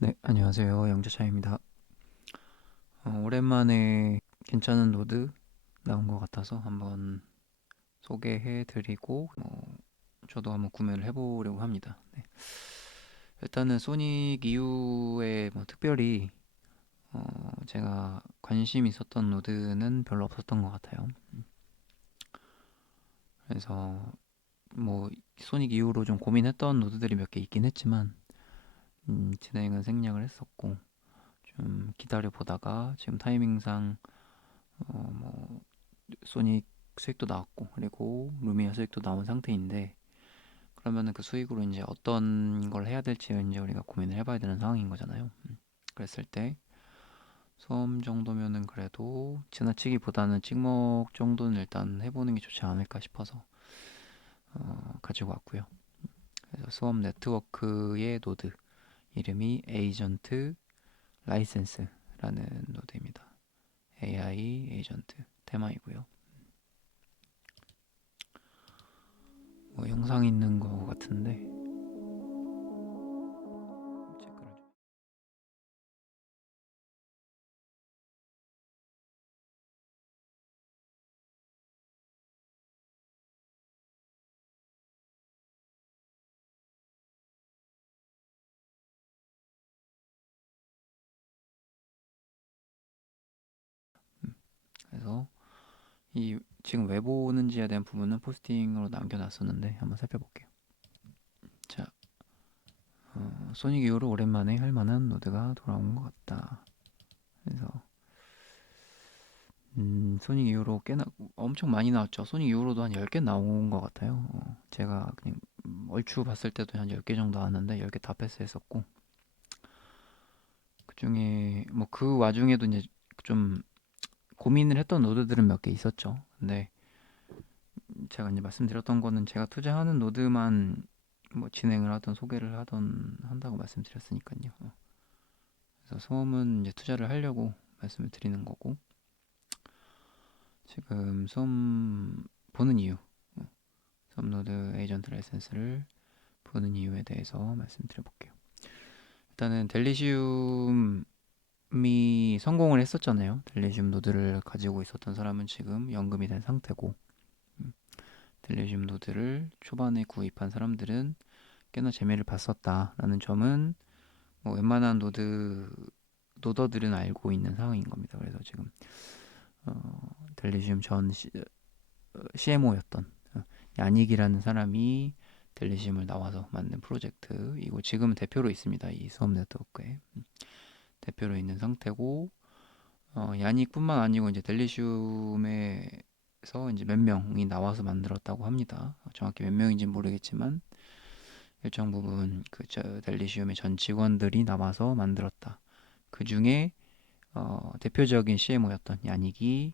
네, 안녕하세요. 영재차입니다. 오랜만에 괜찮은 노드 나온 것 같아서 한번 소개해 드리고, 저도 한번 구매를 해보려고 합니다. 네. 일단은 소닉 이후에 뭐 특별히 제가 관심 있었던 노드는 별로 없었던 것 같아요. 그래서 뭐 소닉 이후로 좀 고민했던 노드들이 몇 개 있긴 했지만, 진행은 생략을 했었고, 좀 기다려 보다가 지금 타이밍상 뭐 소닉 수익도 나왔고 그리고 루미아 수익도 나온 상태인데, 그러면은 그 수익으로 이제 어떤 걸 해야 될지 이제 우리가 고민을 해봐야 되는 상황인 거잖아요. 그랬을 때 소음 정도면은 그래도 지나치기보다는 찍먹 정도는 일단 해보는 게 좋지 않을까 싶어서 가지고 왔고요. 그래서 소음 네트워크의 노드 이름이 에이전트 라이센스라는 노드입니다. AI 에이전트 테마이고요. 뭐 영상 있는 거 같은데 체크를 좀. 그래서 이 지금 왜 보는지에 대한 부분은 포스팅으로 남겨놨었는데 한번 살펴볼게요. 자, 소닉 이후로 오랜만에 할 만한 노드가 돌아온 것 같다. 그래서 소닉 이후로 꽤나 엄청 많이 나왔죠. 소닉 이후로도 한 10개 나온 것 같아요. 제가 그냥 얼추 봤을 때도 한 10개 정도 나왔는데 10개 다 패스했었고, 그중에 뭐 그 와중에도 이제 좀 고민을 했던 노드들은 몇 개 있었죠. 근데 제가 이제 말씀드렸던 거는 제가 투자하는 노드만 뭐 진행을 하던 소개를 하던 한다고 말씀드렸으니까요. 그래서 소음은 이제 투자를 하려고 말씀을 드리는 거고, 지금 소음 보는 이유, 소음노드 에이전트 라이센스를 보는 이유에 대해서 말씀드려볼게요. 일단은 델리시움이 성공을 했었잖아요. 델리시움 노드를 가지고 있었던 사람은 지금 연금이 된 상태고, 음, 델리시움 노드를 초반에 구입한 사람들은 꽤나 재미를 봤었다라는 점은 뭐 웬만한 노더들은 알고 있는 상황인 겁니다. 그래서 지금 델리시움 전 CMO였던 야닉이라는 사람이 델리시움을 나와서 만든 프로젝트이고 지금 대표로 있습니다. 이 수업 네트워크에 대표로 있는 상태고, 야닉뿐만 아니고 이제 델리시움에서 이제 몇 명이 나와서 만들었다고 합니다. 정확히 몇 명인지 모르겠지만 일정 부분 델리시움의 전 직원들이 나와서 만들었다. 그 중에 대표적인 CMO였던 야닉이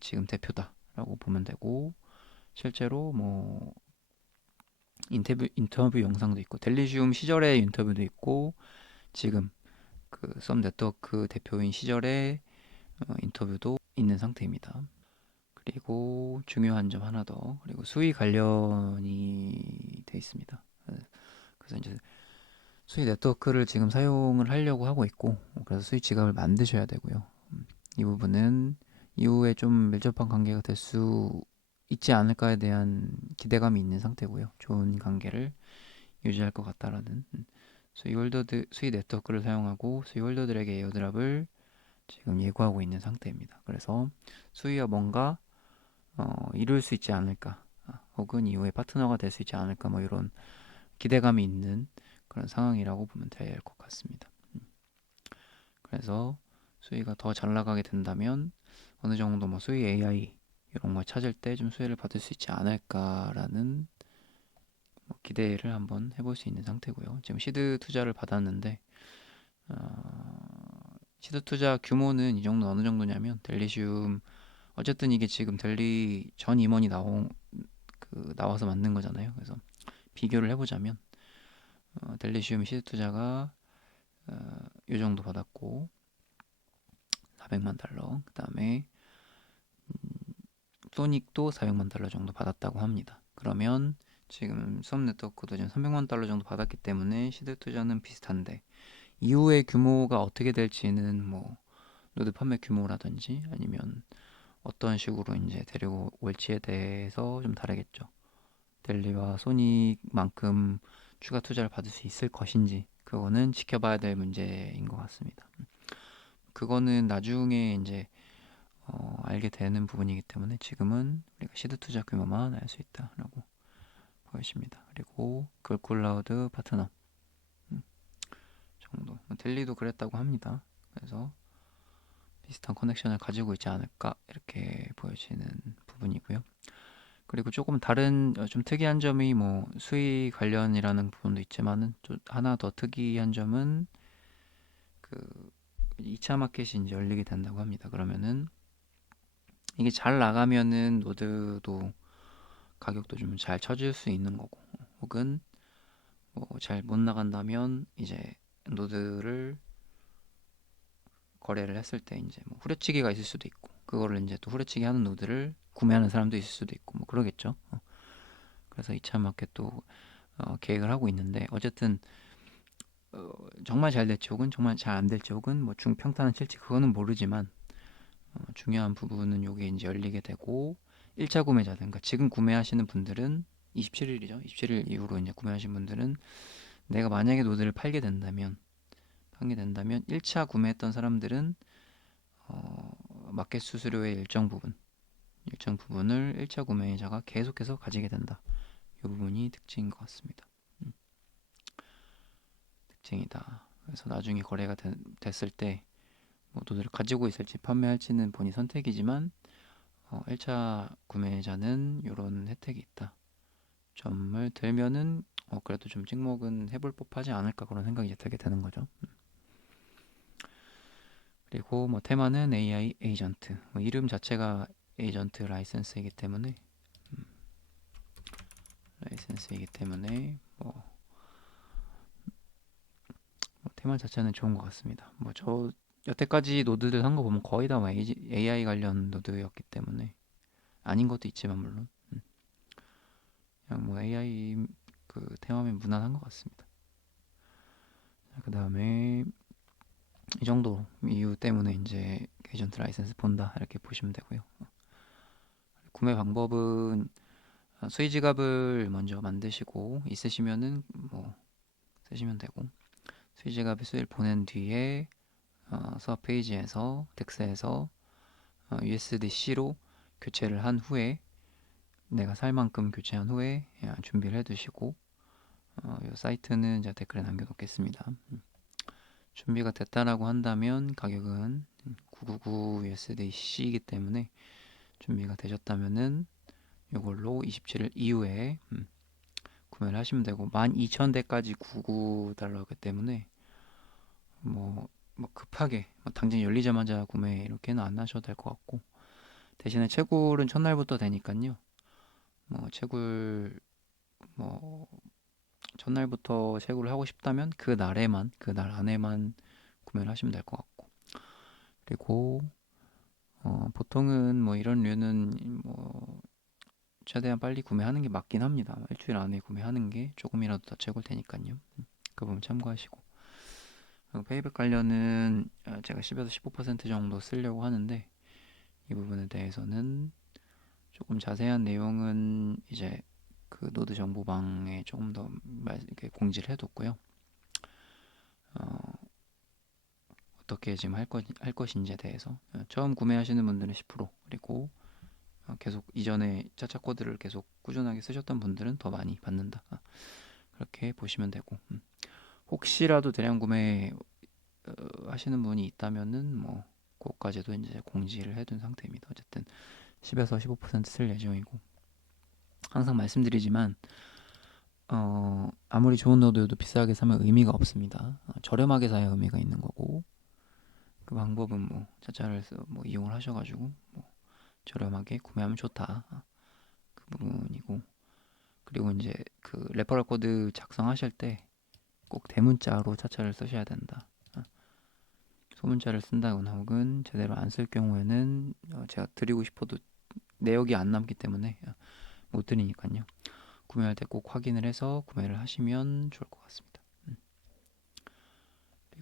지금 대표다라고 보면 되고, 실제로 뭐 인터뷰 영상도 있고 델리시움 시절의 인터뷰도 있고 지금 그 썸 네트워크 대표인 시절의 인터뷰도 있는 상태입니다. 그리고 중요한 점 하나 더, 그리고 수위 관련이 돼 있습니다. 그래서 이제 수위 네트워크를 지금 사용을 하려고 하고 있고, 그래서 수위 지갑을 만드셔야 되고요. 이 부분은 이후에 좀 밀접한 관계가 될 수 있지 않을까에 대한 기대감이 있는 상태고요. 좋은 관계를 유지할 것 같다라는 수위 네트워크를 사용하고 수위 홀더들에게 에어드랍을 지금 예고하고 있는 상태입니다. 그래서 수위와 뭔가 이룰 수 있지 않을까, 혹은 이후에 파트너가 될 수 있지 않을까, 뭐 이런 기대감이 있는 그런 상황이라고 보면 될 것 같습니다. 그래서 수위가 더 잘 나가게 된다면 어느 정도 뭐 수위 AI 이런 걸 찾을 때 좀 수혜를 받을 수 있지 않을까라는 뭐 기대를 한번 해볼 수 있는 상태고요. 지금 시드 투자를 받았는데 시드 투자 규모는 이 정도 어느 정도냐면 델리시움, 어쨌든 이게 지금 델리 전 임원이 나와서 만든 거잖아요. 그래서 비교를 해보자면 델리시움 시드 투자가 이 정도 받았고 400만 달러, 그 다음에 소닉도 400만 달러 정도 받았다고 합니다. 그러면 지금 수업 네트워크도 지금 300만 달러 정도 받았기 때문에 시드 투자는 비슷한데 이후의 규모가 어떻게 될지는 뭐 노드 판매 규모라든지 아니면 어떤 식으로 이제 데리고 올지에 대해서 좀 다르겠죠. 델리와 소닉만큼 추가 투자를 받을 수 있을 것인지 그거는 지켜봐야 될 문제인 것 같습니다. 그거는 나중에 이제 알게 되는 부분이기 때문에 지금은 우리가 시드 투자 규모만 알 수 있다라고 보여집니다. 그리고 글클라우드 파트너 정도 델리도 그랬다고 합니다. 그래서 비슷한 커넥션을 가지고 있지 않을까 이렇게 보여지는 부분이고요. 그리고 조금 다른 좀 특이한 점이 뭐 수익 관련이라는 부분도 있지만은 좀 하나 더 특이한 점은 그 2차 마켓이 이제 열리게 된다고 합니다. 그러면은 이게 잘 나가면은 노드도 가격도 좀 잘 쳐질 수 있는 거고 혹은 뭐 잘 못 나간다면 이제 노드를 거래를 했을 때 이제 뭐 후려치기가 있을 수도 있고 그거를 이제 또 후려치기 하는 노드를 구매하는 사람도 있을 수도 있고 뭐 그러겠죠. 그래서 2차 마켓도 계획을 하고 있는데 어쨌든 정말 잘 될지 혹은 정말 잘 안 될지 혹은 뭐 중평탄을 칠지 그거는 모르지만 중요한 부분은 요게 이제 열리게 되고 1차 구매자들 그러니까 지금 구매하시는 분들은 27일이죠. 27일 이후로 이제 구매하신 분들은 내가 만약에 노드를 팔게 된다면 1차 구매했던 사람들은 마켓 수수료의 일정 부분을 1차 구매자가 계속해서 가지게 된다. 이 부분이 특징인 것 같습니다. 특징이다. 그래서 나중에 거래가 됐을 때 노드를 가지고 있을지 판매할지는 본인 선택이지만 1차 구매자는 이런 혜택이 있다. 점을 들면은 그래도 좀 찍먹은 해볼 법하지 않을까 그런 생각이 들게 되는 거죠. 그리고 뭐 테마는 AI 에이전트. 뭐 이름 자체가 에이전트 라이센스이기 때문에 뭐 테마 자체는 좋은 것 같습니다. 뭐 저 여태까지 노드들 한 거 보면 거의 다 AI 관련 노드였기 때문에 아닌 것도 있지만 물론 그냥 뭐 AI 그 테마면 무난한 것 같습니다. 그 다음에 이 정도 이유 때문에 이제 에이전트 라이센스 본다 이렇게 보시면 되고요. 구매 방법은 수의 지갑을 먼저 만드시고 있으시면은 뭐 쓰시면 되고 수의 지갑에 수의를 보낸 뒤에 수업 페이지에서 덱스에서 USDC로 교체를 한 후에 내가 살 만큼 교체한 후에 준비를 해두시고 이 사이트는 제가 댓글에 남겨놓겠습니다. 준비가 됐다라고 한다면 가격은 999 USDC이기 때문에 준비가 되셨다면은 이걸로 27일 이후에 구매를 하시면 되고 12,000대까지 99달러이기 때문에 뭐, 뭐 급하게 당장 열리자마자 구매 이렇게는 안 하셔도 될 것 같고 대신에 채굴은 첫날부터 되니까요. 뭐 채굴 뭐 첫날부터 채굴을 하고 싶다면 그날 안에만 구매를 하시면 될 것 같고 그리고 보통은 뭐 이런 류는 뭐 최대한 빨리 구매하는 게 맞긴 합니다. 일주일 안에 구매하는 게 조금이라도 더 채굴되니까요. 그 부분 참고하시고 페이백 관련은 제가 10에서 15% 정도 쓰려고 하는데 이 부분에 대해서는 조금 자세한 내용은 이제 그 노드 정보방에 조금 더 이렇게 공지를 해뒀고요. 어떻게 지금 할 것인지에 대해서 처음 구매하시는 분들은 10% 그리고 계속 이전에 차차 코드를 계속 꾸준하게 쓰셨던 분들은 더 많이 받는다. 그렇게 보시면 되고 혹시라도 대량 구매 하시는 분이 있다면은 뭐 그것까지도 이제 공지를 해둔 상태입니다. 어쨌든 10에서 15%쓸 예정이고 항상 말씀드리지만 아무리 좋은 노드여도 비싸게 사면 의미가 없습니다. 저렴하게 사야 의미가 있는 거고 그 방법은 뭐 차차를 뭐 이용을 하셔가지고 뭐 저렴하게 구매하면 좋다. 그 부분이고 그리고 이제 그 레퍼럴 코드 작성하실 때 꼭 대문자로 차차를 쓰셔야 된다. 소문자를 쓴다거나 혹은 제대로 안 쓸 경우에는 제가 드리고 싶어도 내역이 안 남기 때문에 못 드리니까요. 구매할 때 꼭 확인을 해서 구매를 하시면 좋을 것 같습니다.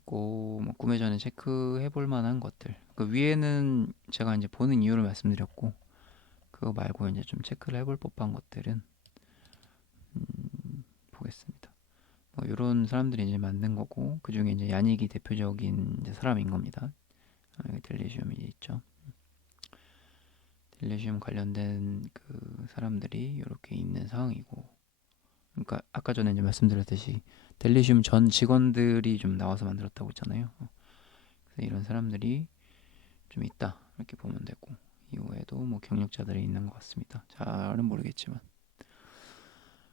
그리고 뭐 구매 전에 체크해 볼 만한 것들. 그 위에는 제가 이제 보는 이유를 말씀드렸고, 그거 말고 이제 좀 체크를 해볼 법한 것들은 보겠습니다. 뭐 이런 사람들이 이제 만든 거고, 그 중에 이제 야닉이 대표적인 이제 사람인 겁니다. 여기 델리시움이 있죠. 델리시움 관련된 그 사람들이 이렇게 있는 상황이고, 그러니까 아까 전에 이제 말씀드렸듯이 델리시움 전 직원들이 좀 나와서 만들었다고 했잖아요. 그래서 이런 사람들이 좀 있다 이렇게 보면 되고, 이후에도 뭐 경력자들이 있는 것 같습니다. 잘은 모르겠지만.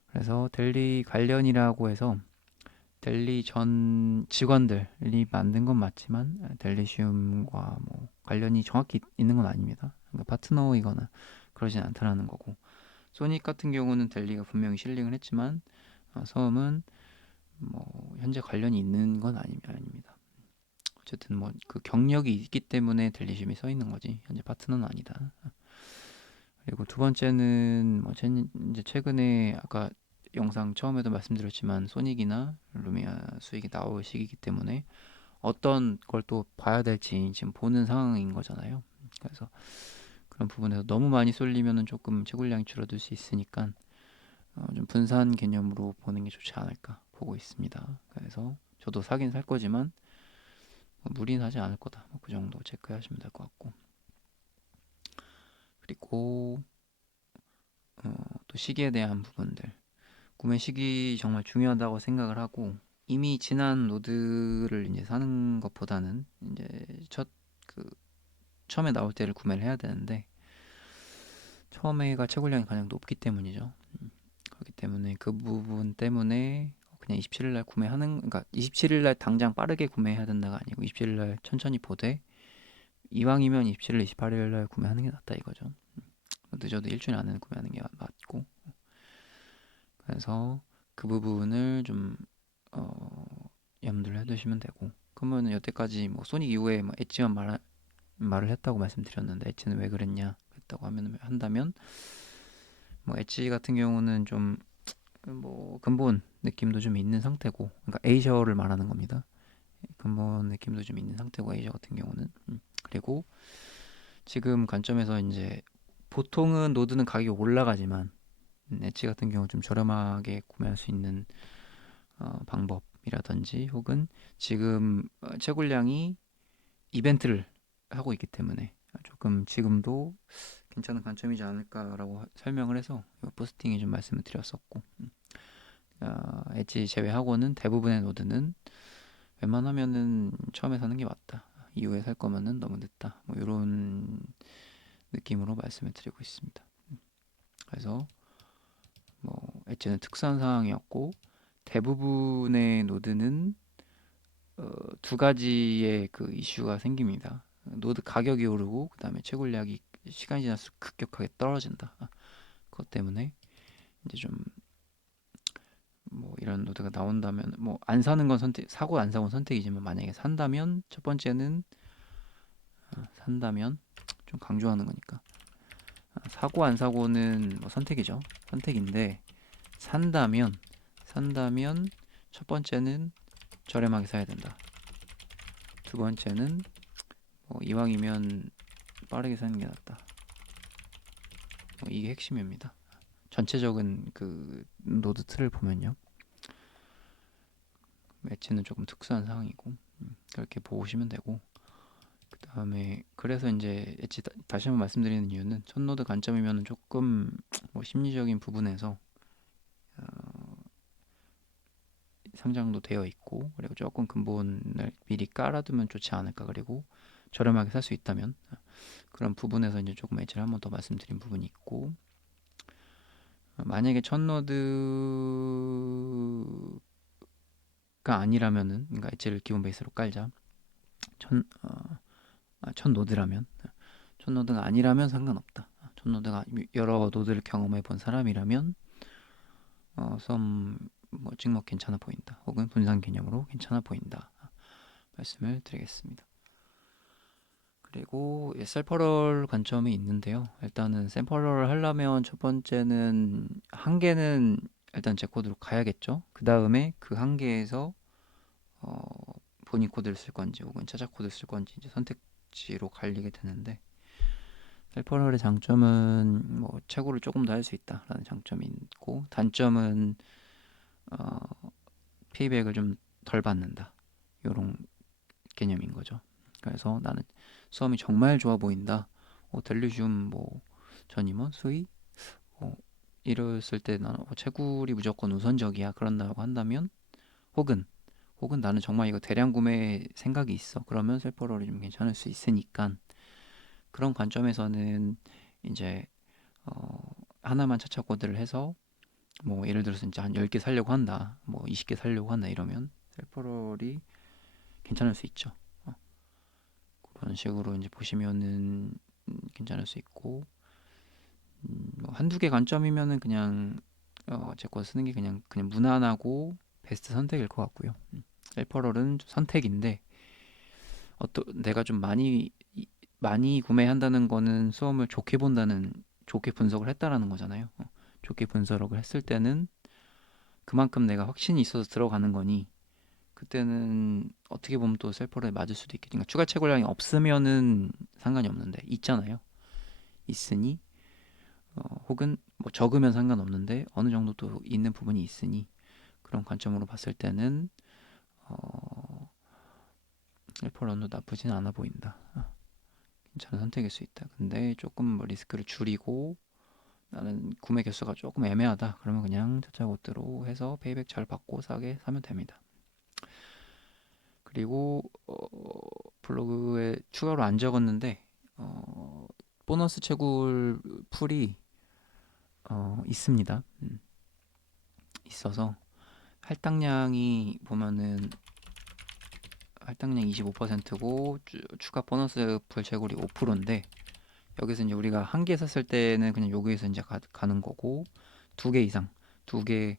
그래서 델리 관련이라고 해서 델리 전 직원들이 만든 건 맞지만 델리시움과 뭐 관련이 정확히 있는 건 아닙니다. 그러니까 파트너이거나 그러진 않다라는 거고, 소닉 같은 경우는 델리가 분명히 실링을 했지만 섬은 뭐 현재 관련이 있는 건 아닙니다. 어쨌든 뭐 그 경력이 있기 때문에 델리시움이 써 있는 거지 현재 파트너는 아니다. 그리고 두 번째는 뭐 이제 최근에 아까 영상 처음에도 말씀드렸지만 소닉이나 루미아 수익이 나올 시기이기 때문에 어떤 걸 또 봐야 될지 지금 보는 상황인 거잖아요. 그래서 그런 부분에서 너무 많이 쏠리면은 조금 채굴량이 줄어들 수 있으니까 좀 분산 개념으로 보는 게 좋지 않을까 보고 있습니다. 그래서 저도 사긴 살 거지만 뭐 무리는 하지 않을 거다. 뭐그 정도 체크하시면 될 것 같고, 그리고 또 시기에 대한 부분들, 구매 시기 정말 중요하다고 생각을 하고, 이미 지난 노드를 이제 사는 것보다는 이제 첫 그 처음에 나올 때를 구매를 해야 되는데, 처음에가 채굴량이 가장 높기 때문이죠. 그렇기 때문에 그 부분 때문에 그냥 27일 날 구매하는, 그러니까 27일 날 당장 빠르게 구매해야 된다가 아니고 27일 날 천천히 보되, 이왕이면 27일, 28일 날 구매하는 게 낫다 이거죠. 늦어도 일주일 안에 구매하는 게 맞고, 그래서 그 부분을 좀 염두를 해두시면 되고, 그러면 여태까지 뭐 소닉 이후에 뭐 엣지만 말을 했다고 말씀드렸는데, 엣지는 왜 그랬냐 했다고 한다면 뭐 엣지 같은 경우는 좀 뭐 근본 느낌도 좀 있는 상태고, 그러니까 에이셔를 말하는 겁니다. 근본 느낌도 좀 있는 상태고, 에이셔 같은 경우는 그리고 지금 관점에서 이제 보통은 노드는 가격이 올라가지만 엣지 같은 경우 좀 저렴하게 구매할 수 있는 방법이라든지, 혹은 지금 채굴량이 이벤트를 하고 있기 때문에 조금 지금도 괜찮은 관점이지 않을까라고 설명을 해서 부스팅이 좀 말씀을 드렸었고, 엣지 제외하고는 대부분의 노드는 웬만하면은 처음에 사는 게 맞다, 이후에 살 거면은 너무 늦다, 뭐 이런 느낌으로 말씀을 드리고 있습니다. 그래서 뭐 엣지는 특수한 상황이었고, 대부분의 노드는 두 가지의 그 이슈가 생깁니다. 노드 가격이 오르고, 그 다음에 채굴량이 시간이 지날수록 급격하게 떨어진다. 그것 때문에 이제 좀 뭐 이런 노드가 나온다면, 뭐 안 사는 건 선택, 사고 안 사고는 선택이지만 만약에 산다면 첫 번째는 산다면 좀 강조하는 거니까, 사고 안 사고는 뭐 선택이죠. 선택인데, 산다면 첫 번째는 저렴하게 사야 된다. 두 번째는 뭐 이왕이면 빠르게 사는 게 낫다. 뭐 이게 핵심입니다. 전체적인 그 노드 틀을 보면요, 엣지는 조금 특수한 상황이고, 그렇게 보시면 되고, 그 다음에 그래서 이제 엣지 다시 한번 말씀드리는 이유는 첫 노드 관점이면 조금 뭐 심리적인 부분에서 상장도 되어 있고, 그리고 조금 근본을 미리 깔아두면 좋지 않을까, 그리고 저렴하게 살 수 있다면, 그런 부분에서 이제 조금 엣지를 한 번 더 말씀드린 부분이 있고, 만약에 첫 노드가 아니라면은, 그러니까 엣지를 기본 베이스로 깔자. 첫, 첫 노드라면, 첫 노드가 아니라면 상관없다. 첫 노드가 여러 노드를 경험해 본 사람이라면 썸뭐 찍먹 괜찮아 보인다, 혹은 분산 개념으로 괜찮아 보인다 말씀을 드리겠습니다. 그리고 셀퍼럴 관점이 있는데요. 일단은 셀퍼럴을 하려면 첫 번째는 한 개는 일단 제 코드로 가야겠죠. 그 다음에 그 한 개에서 본인 코드를 쓸 건지 혹은 차자 코드를 쓸 건지 이제 선택지로 갈리게 되는데, 셀퍼럴의 장점은 뭐 채굴을 조금 더 할 수 있다라는 장점이 있고, 단점은 어, 피드백을 좀 덜 받는다, 이런 개념인 거죠. 그래서 나는 수험이 정말 좋아 보인다, 델리듐 뭐 전임원 수의 어, 이랬을 때 나는 채굴이 무조건 우선적이야 그런다고 한다면, 혹은 나는 정말 이거 대량 구매 생각이 있어, 그러면 셀퍼럴이 좀 괜찮을 수 있으니까, 그런 관점에서는 이제 하나만 차차 코드를 해서 뭐 예를 들어서 이제 한 10개 살려고 한다, 뭐 20개 살려고 한다 이러면 셀퍼럴이 괜찮을 수 있죠. 어, 그런 식으로 이제 보시면은 괜찮을 수 있고, 뭐 한두 개 관점이면은 그냥 제 거 쓰는 게 그냥 무난하고 베스트 선택일 것 같고요. 셀퍼럴은 선택인데, 내가 좀 많이 구매한다는 거는 수험을 좋게 본다는, 좋게 분석을 했다라는 거잖아요. 좋게 분석을 했을 때는 그만큼 내가 확신이 있어서 들어가는 거니, 그때는 어떻게 보면 또 셀퍼럴에 맞을 수도 있겠죠. 그러니까 추가 채굴량이 없으면은 상관이 없는데, 있잖아요. 있으니 혹은 뭐 적으면 상관없는데 어느 정도 또 있는 부분이 있으니, 그런 관점으로 봤을 때는 셀퍼런도 나쁘진 않아 보인다. 괜찮은 선택일 수 있다. 근데 조금 뭐 리스크를 줄이고 나는 구매 개수가 조금 애매하다, 그러면 그냥 차차고대로 해서 페이백 잘 받고 싸게 사면 됩니다. 그리고 블로그에 추가로 안 적었는데, 보너스 채굴 풀이 있습니다. 있어서 할당량이 보면은 할당량 25%고 추가 보너스 풀 채굴이 5%인데, 여기서 이제 우리가 한 개 샀을 때는 그냥 여기에서 이제 가는 거고, 두 개 이상, 두 개,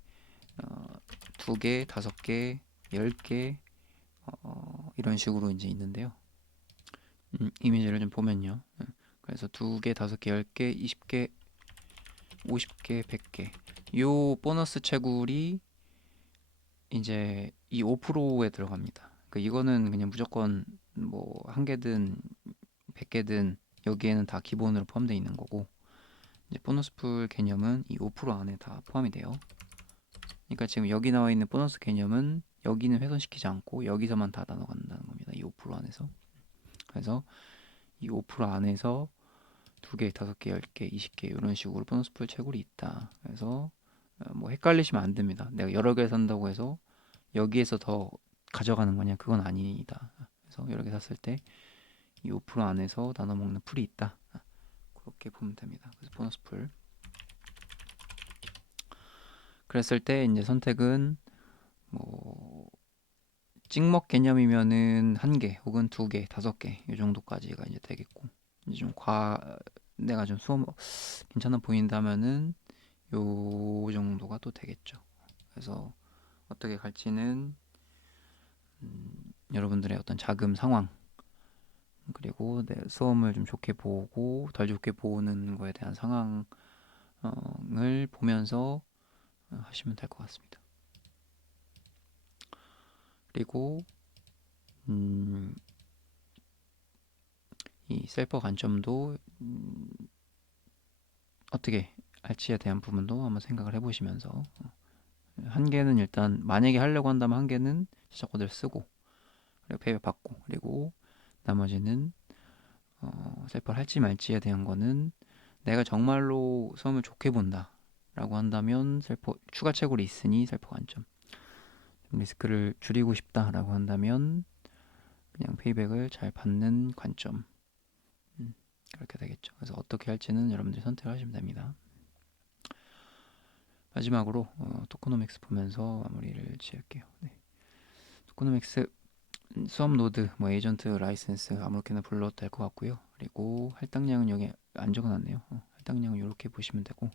어, 두 개, 다섯 개, 10개 이런 식으로 이제 있는데요. 이미지를 좀 보면요. 그래서 두 개, 다섯 개, 10개, 20개, 50개, 100개. 요 보너스 채굴이 이제 이 5%에 들어갑니다. 그 이거는 그냥 무조건 뭐 한 개든 100개든 여기에는 다 기본으로 포함되어 있는 거고, 이제 보너스 풀 개념은 이 5% 안에 다 포함이 돼요. 그러니까 지금 여기 나와 있는 보너스 개념은 여기는 훼손시키지 않고 여기서만 다 나눠 간다는 겁니다. 이 5% 안에서. 그래서 이 5% 안에서 두 개, 다섯 개, 10개, 20개 이런 식으로 보너스 풀 채굴이 있다. 그래서 뭐 헷갈리시면 안 됩니다. 내가 여러 개 산다고 해서 여기에서 더 가져가는 거냐, 그건 아니다. 그래서 여러 개 샀을 때 이 5% 안에서 나눠 먹는 풀이 있다, 그렇게 보면 됩니다. 그래서 보너스 풀. 그랬을 때 이제 선택은 뭐 찍먹 개념이면은 한 개 혹은 두 개, 다섯 개 이 정도까지가 이제 되겠고, 이제 내가 좀 수험 괜찮아 보인다면은 요 정도가 또 되겠죠. 그래서 어떻게 갈지는 여러분들의 어떤 자금 상황, 그리고 내 수험을 좀 좋게 보고 덜 좋게 보는 거에 대한 상황을 보면서 하시면 될 것 같습니다. 그리고 음, 이 셀퍼 관점도 어떻게 할지에 대한 부분도 한번 생각을 해보시면서, 한 개는 일단 만약에 하려고 한다면 한 개는 시작 코드를 쓰고 그리고 페이백 받고, 그리고 나머지는 셀퍼를 할지 말지에 대한 거는 내가 정말로 수험을 좋게 본다 라고 한다면 셀퍼 추가 채굴이 있으니 셀퍼 관점, 리스크를 줄이고 싶다 라고 한다면 그냥 페이백을 잘 받는 관점, 그렇게 되겠죠. 그래서 어떻게 할지는 여러분들이 선택을 하시면 됩니다. 마지막으로 토코노믹스 보면서 마무리를 지을게요. 네. 토코노믹스 수업 노드, 뭐 에이전트, 라이센스 아무렇게나 불러도 될 것 같고요. 그리고 할당량은 여기 안 적어놨네요. 할당량은 이렇게 보시면 되고,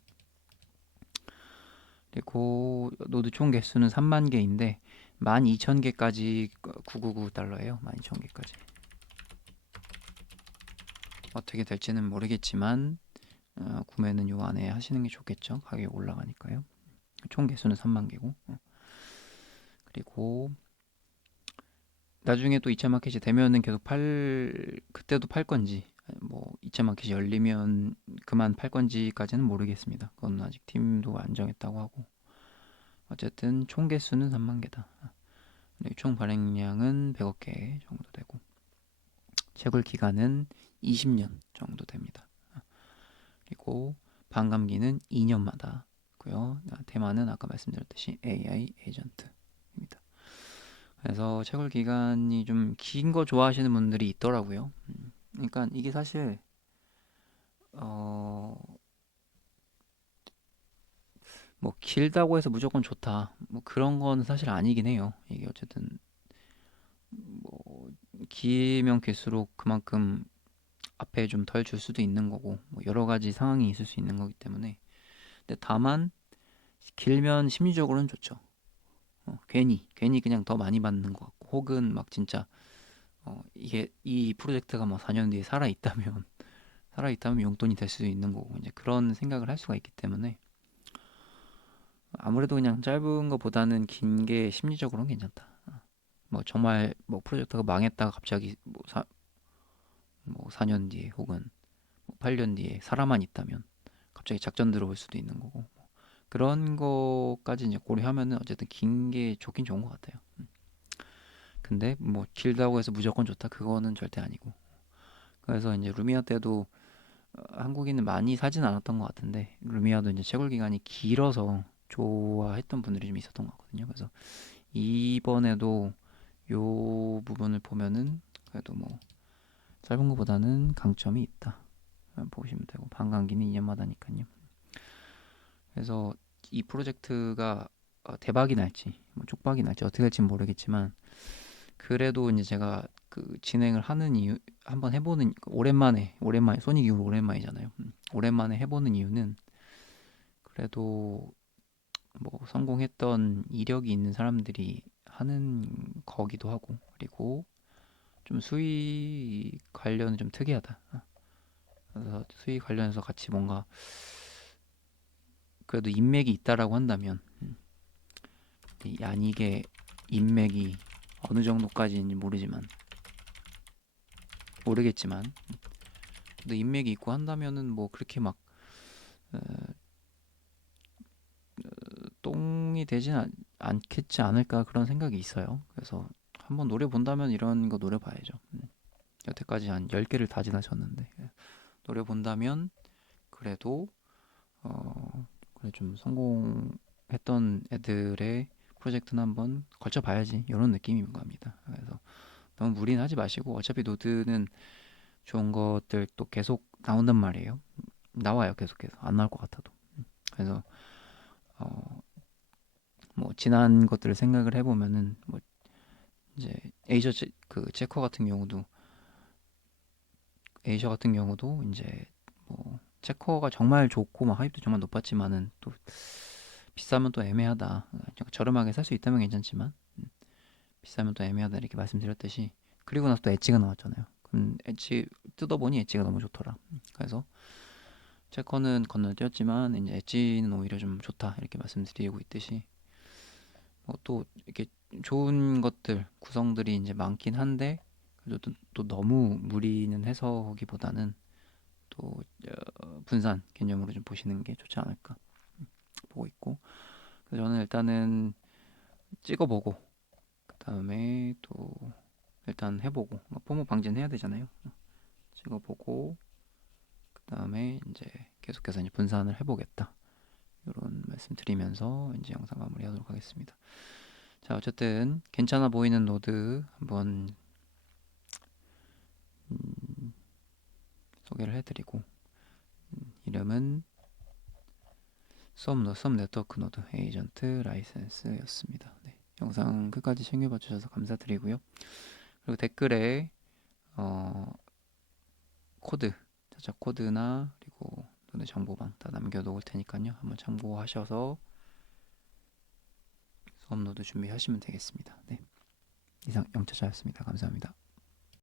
그리고 노드 총 개수는 3만 개인데 12,000개까지 999달러예요. 12,000개까지. 어떻게 될지는 모르겠지만 구매는 요 안에 하시는 게 좋겠죠. 가격이 올라가니까요. 총 개수는 3만 개고. 그리고 나중에 또 2차 마켓이 되면은 계속 그때도 팔 건지, 뭐 2차 마켓이 열리면 그만 팔 건지까지는 모르겠습니다. 그건 아직 팀도 안 정했다고 하고. 어쨌든 총 개수는 3만 개다. 총 발행량은 100억 개 정도 되고, 채굴 기간은 20년 정도 됩니다. 그리고 반감기는 2년마다 고요. 테마는 아까 말씀드렸듯이 AI 에이전트입니다. 그래서 채굴 기간이 좀 긴 거 좋아하시는 분들이 있더라고요. 그러니까 이게 사실 어, 뭐 길다고 해서 무조건 좋다. 뭐 그런 건 사실 아니긴 해요. 이게 어쨌든 뭐 길면 길수록 그만큼 앞에 좀 덜 줄 수도 있는 거고, 뭐 여러 가지 상황이 있을 수 있는 거기 때문에. 근데 다만 길면 심리적으로는 좋죠. 괜히 그냥 더 많이 받는 것 같고, 혹은 막 진짜 이게 이 프로젝트가 뭐 4년 뒤에 살아 있다면 용돈이 될 수도 있는 거고, 이제 그런 생각을 할 수가 있기 때문에 아무래도 그냥 짧은 거보다는 긴 게 심리적으로는 괜찮다. 뭐 정말 뭐 프로젝트가 망했다가 갑자기 뭐 4년 뒤에 혹은 뭐 8년 뒤에 사람만 있다면 갑자기 작전 들어올 수도 있는 거고, 그런 거까지 이제 고려하면은 어쨌든 긴 게 좋긴 좋은 것 같아요. 근데 뭐 길다고 해서 무조건 좋다 그거는 절대 아니고. 그래서 이제 루미아 때도 한국인은 많이 사진 않았던 것 같은데, 루미아도 이제 채굴 기간이 길어서 좋아했던 분들이 좀 있었던 것 같거든요. 그래서 이번에도 요 부분을 보면은 그래도 뭐 짧은 것보다는 강점이 있다 보시면 되고, 반감기는 2년마다니까요. 그래서 이 프로젝트가 대박이 날지 뭐 쪽박이 날지 어떻게 될지 모르겠지만, 그래도 이제 제가 그 진행을 하는 이유, 한번 해보는, 오랜만에 소닉 이후로 오랜만이잖아요. 오랜만에 해보는 이유는 그래도 뭐 성공했던 이력이 있는 사람들이 하는 거기도 하고, 그리고 좀 수익 관련은 좀 특이하다. 그래서 수익 관련해서 같이 뭔가 그래도 인맥이 있다라고 한다면, 아니 이게 인맥이 어느 정도까지인지 모르겠지만 그래도 인맥이 있고 한다면은 뭐 그렇게 막 똥이 되진 않겠지 않을까 그런 생각이 있어요. 그래서 한번 노려 본다면 이런 거 노려 봐야죠. 여태까지 한 10개를 다 지나셨는데, 노려 본다면 그래도 그래 좀 성공했던 애들의 프로젝트는 한번 걸쳐 봐야지 이런 느낌인 겁니다. 그래서 너무 무리는 하지 마시고, 어차피 노드는 좋은 것들 또 계속 나온단 말이에요. 나와요, 계속해서. 안 나올 것 같아도. 그래서 어, 뭐 지난 것들을 생각을 해보면은 뭐 이제 그 에이저 같은 경우도 이제 뭐 체커가 정말 좋고 막 하입도 정말 높았지만은 또 비싸면 또 애매하다. 저렴하게 살 수 있다면 괜찮지만 비싸면 또 애매하다 이렇게 말씀드렸듯이, 그리고 나서 또 엣지가 나왔잖아요. 그럼 엣지 뜯어보니 엣지가 너무 좋더라. 그래서 체커는 건너뛰었지만 이제 엣지는 오히려 좀 좋다 이렇게 말씀드리고 있듯이, 또 이렇게 좋은 것들 구성들이 이제 많긴 한데, 그래도 또 너무 무리는 해서기보다는 또 분산 개념으로 좀 보시는 게 좋지 않을까 보고 있고. 그래서 저는 일단은 찍어보고 그 다음에 또 일단 해보고, 포모 방지는 해야 되잖아요. 찍어보고 그 다음에 이제 계속해서 이제 분산을 해보겠다 이런 말씀 드리면서 이제 영상 마무리하도록 하겠습니다. 자, 어쨌든 괜찮아 보이는 노드 한번 소개를 해드리고, 이름은 썸 네트워크 노드 에이전트 라이센스였습니다. 네, 영상 끝까지 챙겨봐 주셔서 감사드리고요. 그리고 댓글에 어, 저작 코드나 그리고 노드 정보방 다 남겨놓을 테니까요. 한번 참고하셔서 수업 노드 준비하시면 되겠습니다. 네, 이상 영차자였습니다. 감사합니다.